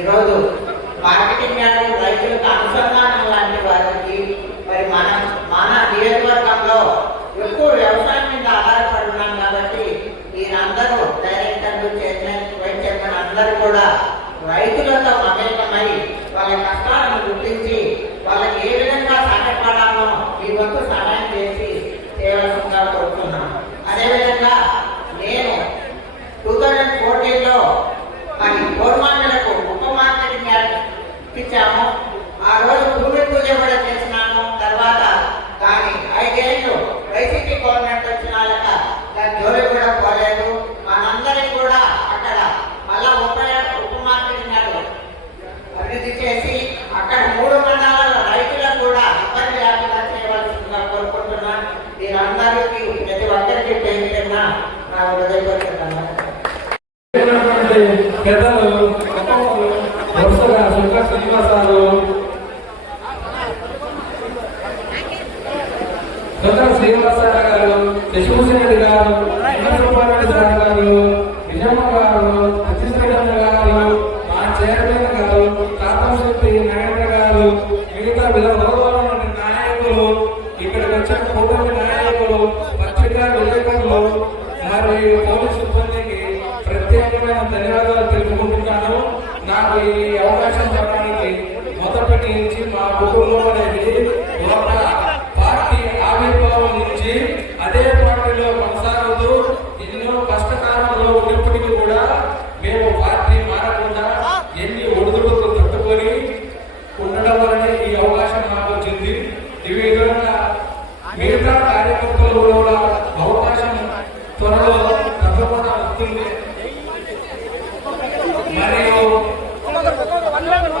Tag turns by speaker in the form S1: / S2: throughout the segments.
S1: ఈరోజు మార్కెటింగ్ రంగం రైతులకు అనుసంధానం లాంటి వారికి
S2: అధికారంలో ఉన్నప్పటికీ కూడా మేము పార్టీ మారకుండా ఎన్ని ఒడిదుడుకులు తట్టుకొని ఉండడం వలనే ఈ అవకాశం మాకు వచ్చింది ఈ విధంగా మిగతా కార్యకర్తలు కూడా అవకాశం త్వరలో తప్పకుండా వస్తుంది మరియు మరియు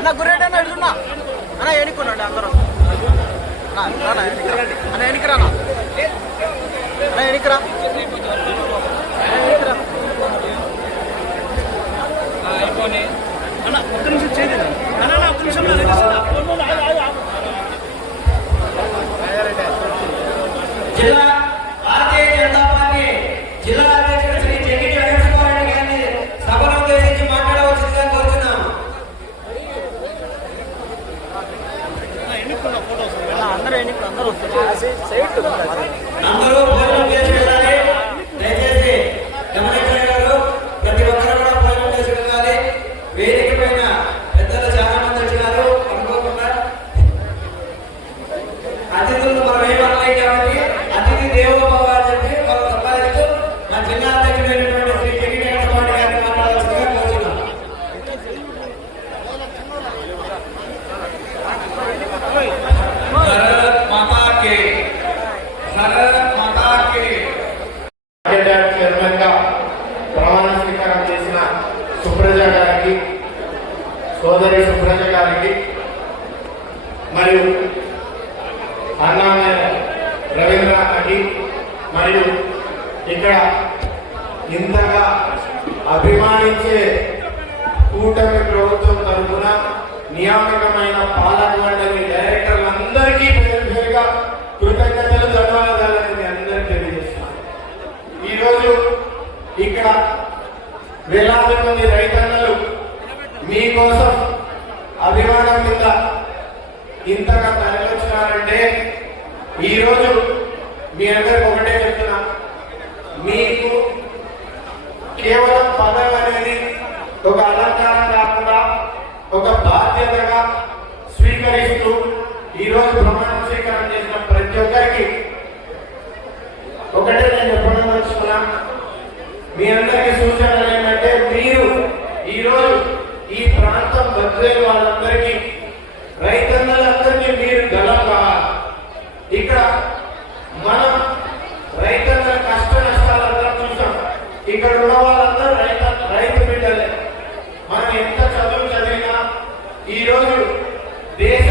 S3: అన్న గురేట అన్న అడుగున్నా అన్న ఎన్నుకున్నాడు అందరూ అన్న ఎన్నికరా అన్న. ఎన్నికరా అన్న ఒక్క నిమిషం
S1: జిల్లా
S4: అందరూ ఈరోజు మీ అందరికి ఒకటే చెప్తున్నా. మీకు కేవలం పదవి అనేది ఒక అలంకారం కాకుండా ఒక బాధ్యతగా స్వీకరిస్తూ ఈరోజు ప్రమాణ స్వీకారం చేసిన ప్రతి ఒక్కరికి ఒకటే నేను చెప్పడం తెలుసుకున్నా మీ అందరికీ ఈరోజు దేశ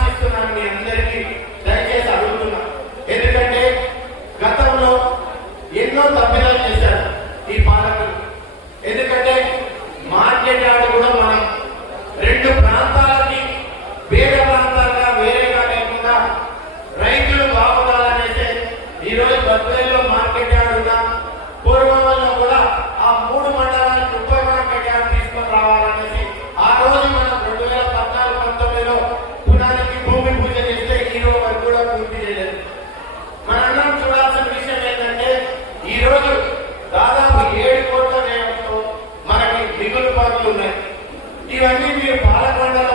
S4: చెప్తున్నాను మీ అందరికీ. ಇಲ್ಲಿ
S3: ಪಾಲಕೊಂಡ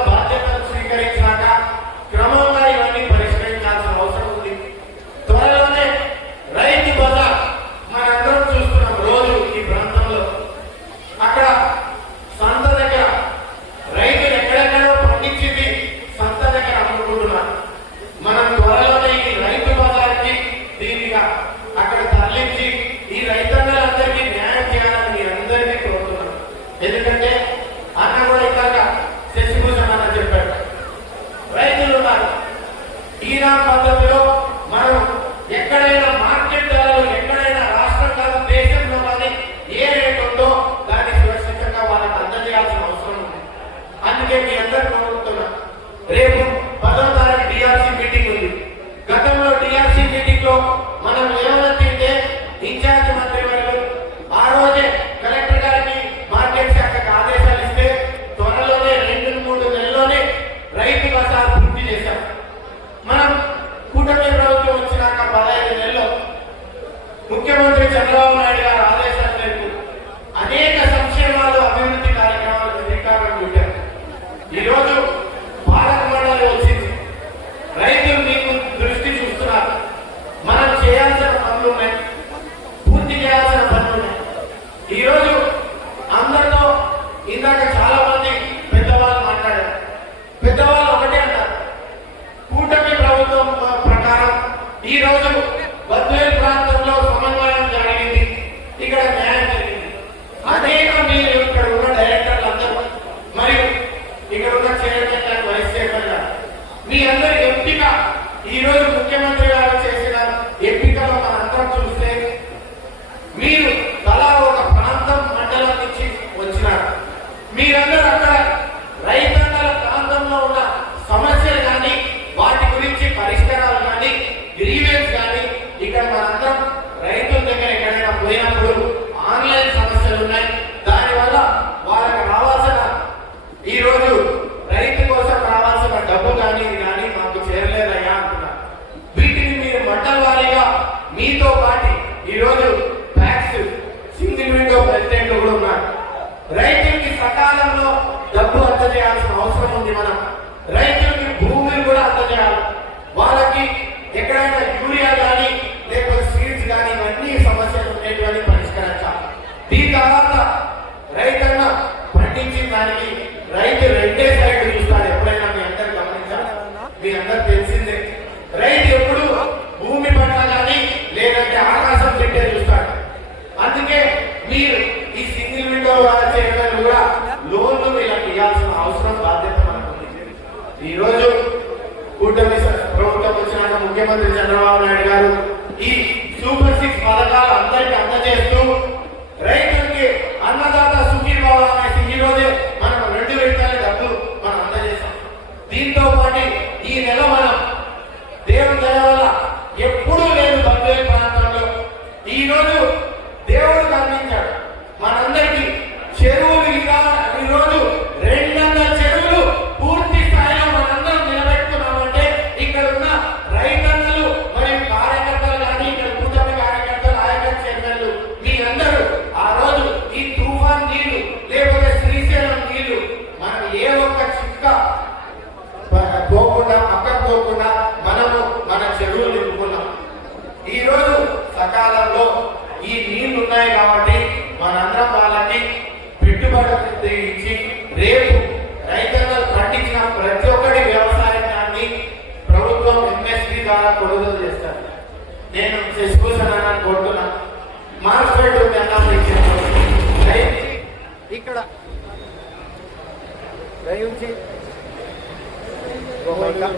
S3: దయవుంచి.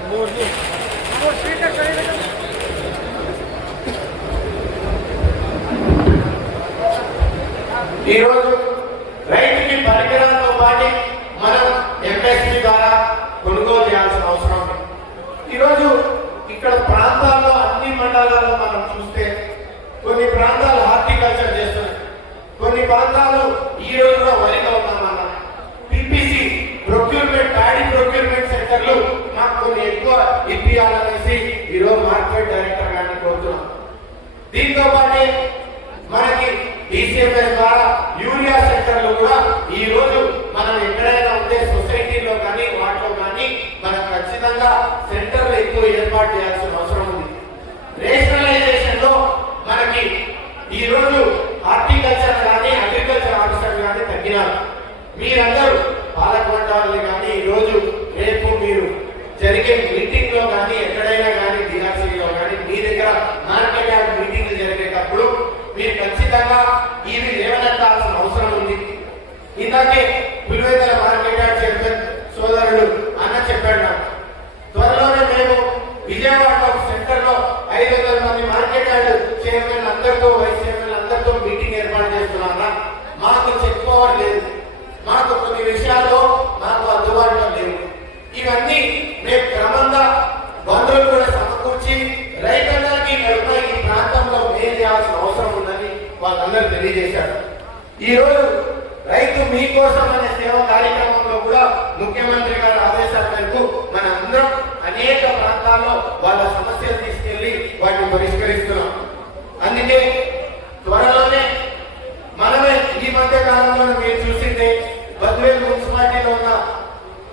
S3: మూడు స్పీకర్
S4: ఈ రోజు రైతుకి పరికరాలతో పాటు మనం ఎంఎస్పీ ద్వారా కొనుగోలు చేయాల్సిన అవసరం ఉంది. ఈరోజు ఇక్కడ ప్రాంతాల్లో అన్ని మండలాల్లో మనం చూస్తే కొన్ని ప్రాంతాలు హార్టికల్చర్ చేస్తున్నాయి. కొన్ని ప్రాంతాలు ఈ రోజు కూడా వరిగా ఉన్నామన్న పిపిసి ప్రొక్యూర్మెంట్ ప్యాడీ ప్రొక్యూర్మెంట్ సెంటర్లు మాకు కొన్ని ఎక్కువ చేయాలనేసి ఈరోజు మార్కెట్ డైరెక్టర్ గారిని కోరుతున్నాం. దీంతో పాటే మనకి డిసిఎంఎస్ ద్వారా యూరియా సెక్టర్లో కూడా ఈ రోజు మనం ఎక్కడైనా ఉంటే సొసైటీలో కానీ వాటిలో కానీ మనం ఖచ్చితంగా సెంటర్లు ఎక్కువ ఏర్పాటు చేయాల్సిన అవసరం ఉంది. రేషనలైజేషన్లో మనకి ఈ రోజు హార్టికల్చర్ కానీ అగ్రికల్చర్ ఆఫీసర్ కానీ తగ్గినారు. మీరందరూ పాలకొండలు కానీ ఈ రోజు రేపు మీరు జరిగే మీటింగ్లో కానీ ఎక్కడైనా కానీ డిఆర్సీలో కానీ మీ దగ్గర మార్కెట్ యార్డ్ మీటింగ్లు జరిగేటప్పుడు మీరు ఖచ్చితంగా ఇవి లేవనెత్తాల్సిన అవసరం ఉంది ఇందాకే పులివెందుల మార్కెట్ యార్డ్ చైర్మన్ సోదరుడు అన్న చెప్పాడు నాకు త్వరలోనే మేము విజయవాడలో సెంటర్లో ఐదు వందల మంది మార్కెట్ యార్డ్ చైర్మన్ అందరితో వైస్ చైర్మన్ అందరితో మీటింగ్ ఏర్పాటు చేస్తున్నారా? మాకు చెక్ పవర్ లేదు. మాకు కొన్ని విషయాల్లో మాకు అందుబాటులో లేవు. ఇవన్నీ మేము క్రమంగా కూడా సమకూర్చి ఈ ప్రాంతంలో మేలు చేయాల్సిన అవసరం ఉందని వాళ్ళందరూ తెలియజేశారు. ఈ రోజు రైతు మీకోసం అనే సేవ కార్యక్రమంలో కూడా ముఖ్యమంత్రి గారి ఆదేశాల మేరకు మన అందరం అనేక ప్రాంతాల్లో వాళ్ళ సమస్యలు తీసుకెళ్ళి వాటిని పరిష్కరిస్తున్నాం. అందుకే త్వరలోనే మనమే ఈ మధ్య కాలంలో మీరు చూసిందే బద్వేల్ మున్సిపాలిటీలో ఉన్న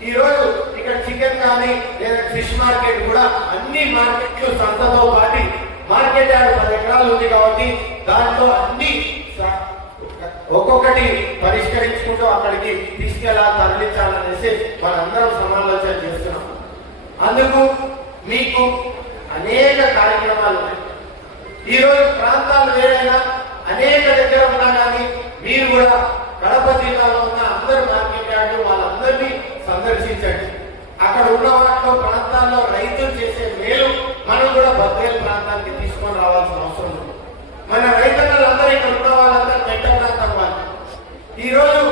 S4: ఈ రోజు ఇక్కడ చికెన్ కానీ లేదా ఫిష్ మార్కెట్ కూడా అన్ని మార్కెట్లు సంతతో పాటి మార్కెట్ యార్డ్ పది ఎకరాలు ఉంది కాబట్టి దాంట్లో అన్ని ఒక్కొక్కటి పరిష్కరించుకుంటూ అక్కడికి తీసుకెళ్ళాలి తరలించాలనేసి మనందరం సమాలోచన చేస్తున్నాం. అందుకు మీకు అనేక కార్యక్రమాలు ఉన్నాయి. ఈ రోజు ప్రాంతాలు వేరైనా అనేక దగ్గర ఉన్నా కానీ మీరు కూడా కడప జిల్లాలో ఉన్న అందరు మార్కెట్ యార్డు వాళ్ళందరినీ సందర్శించండి. అక్కడ ఉన్న వాటిలో ప్రాంతాల్లో రైతులు చేసే మేలు మనం కూడా బద్వేలు ప్రాంతానికి తీసుకొని రావాల్సిన అవసరం ఉంది. మన రైతన్నలందరూ ఇక్కడ ఉన్న వాళ్ళందరూ మెట్ట ప్రాంతం వాళ్ళు.
S5: ఈరోజు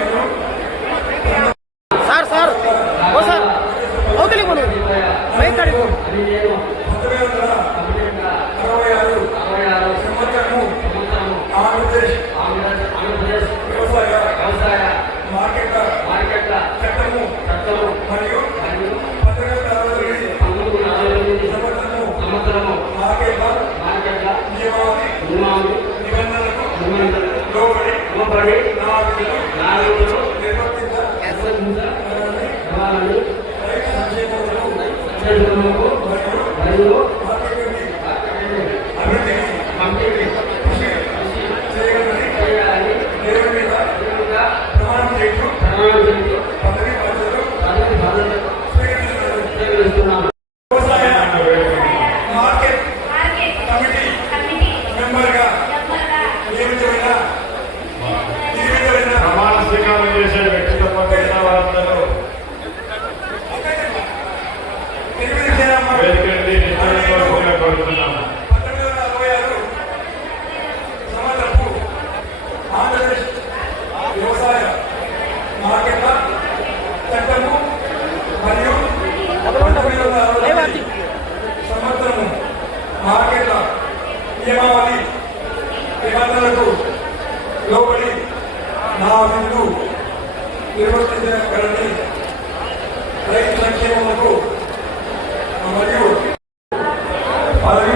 S5: Thank you. నియమావళి నిబంధనలకు లోబడి నా విధులు నిర్వర్తించగలని రైతు సంక్షేమములకు మరియు పదవి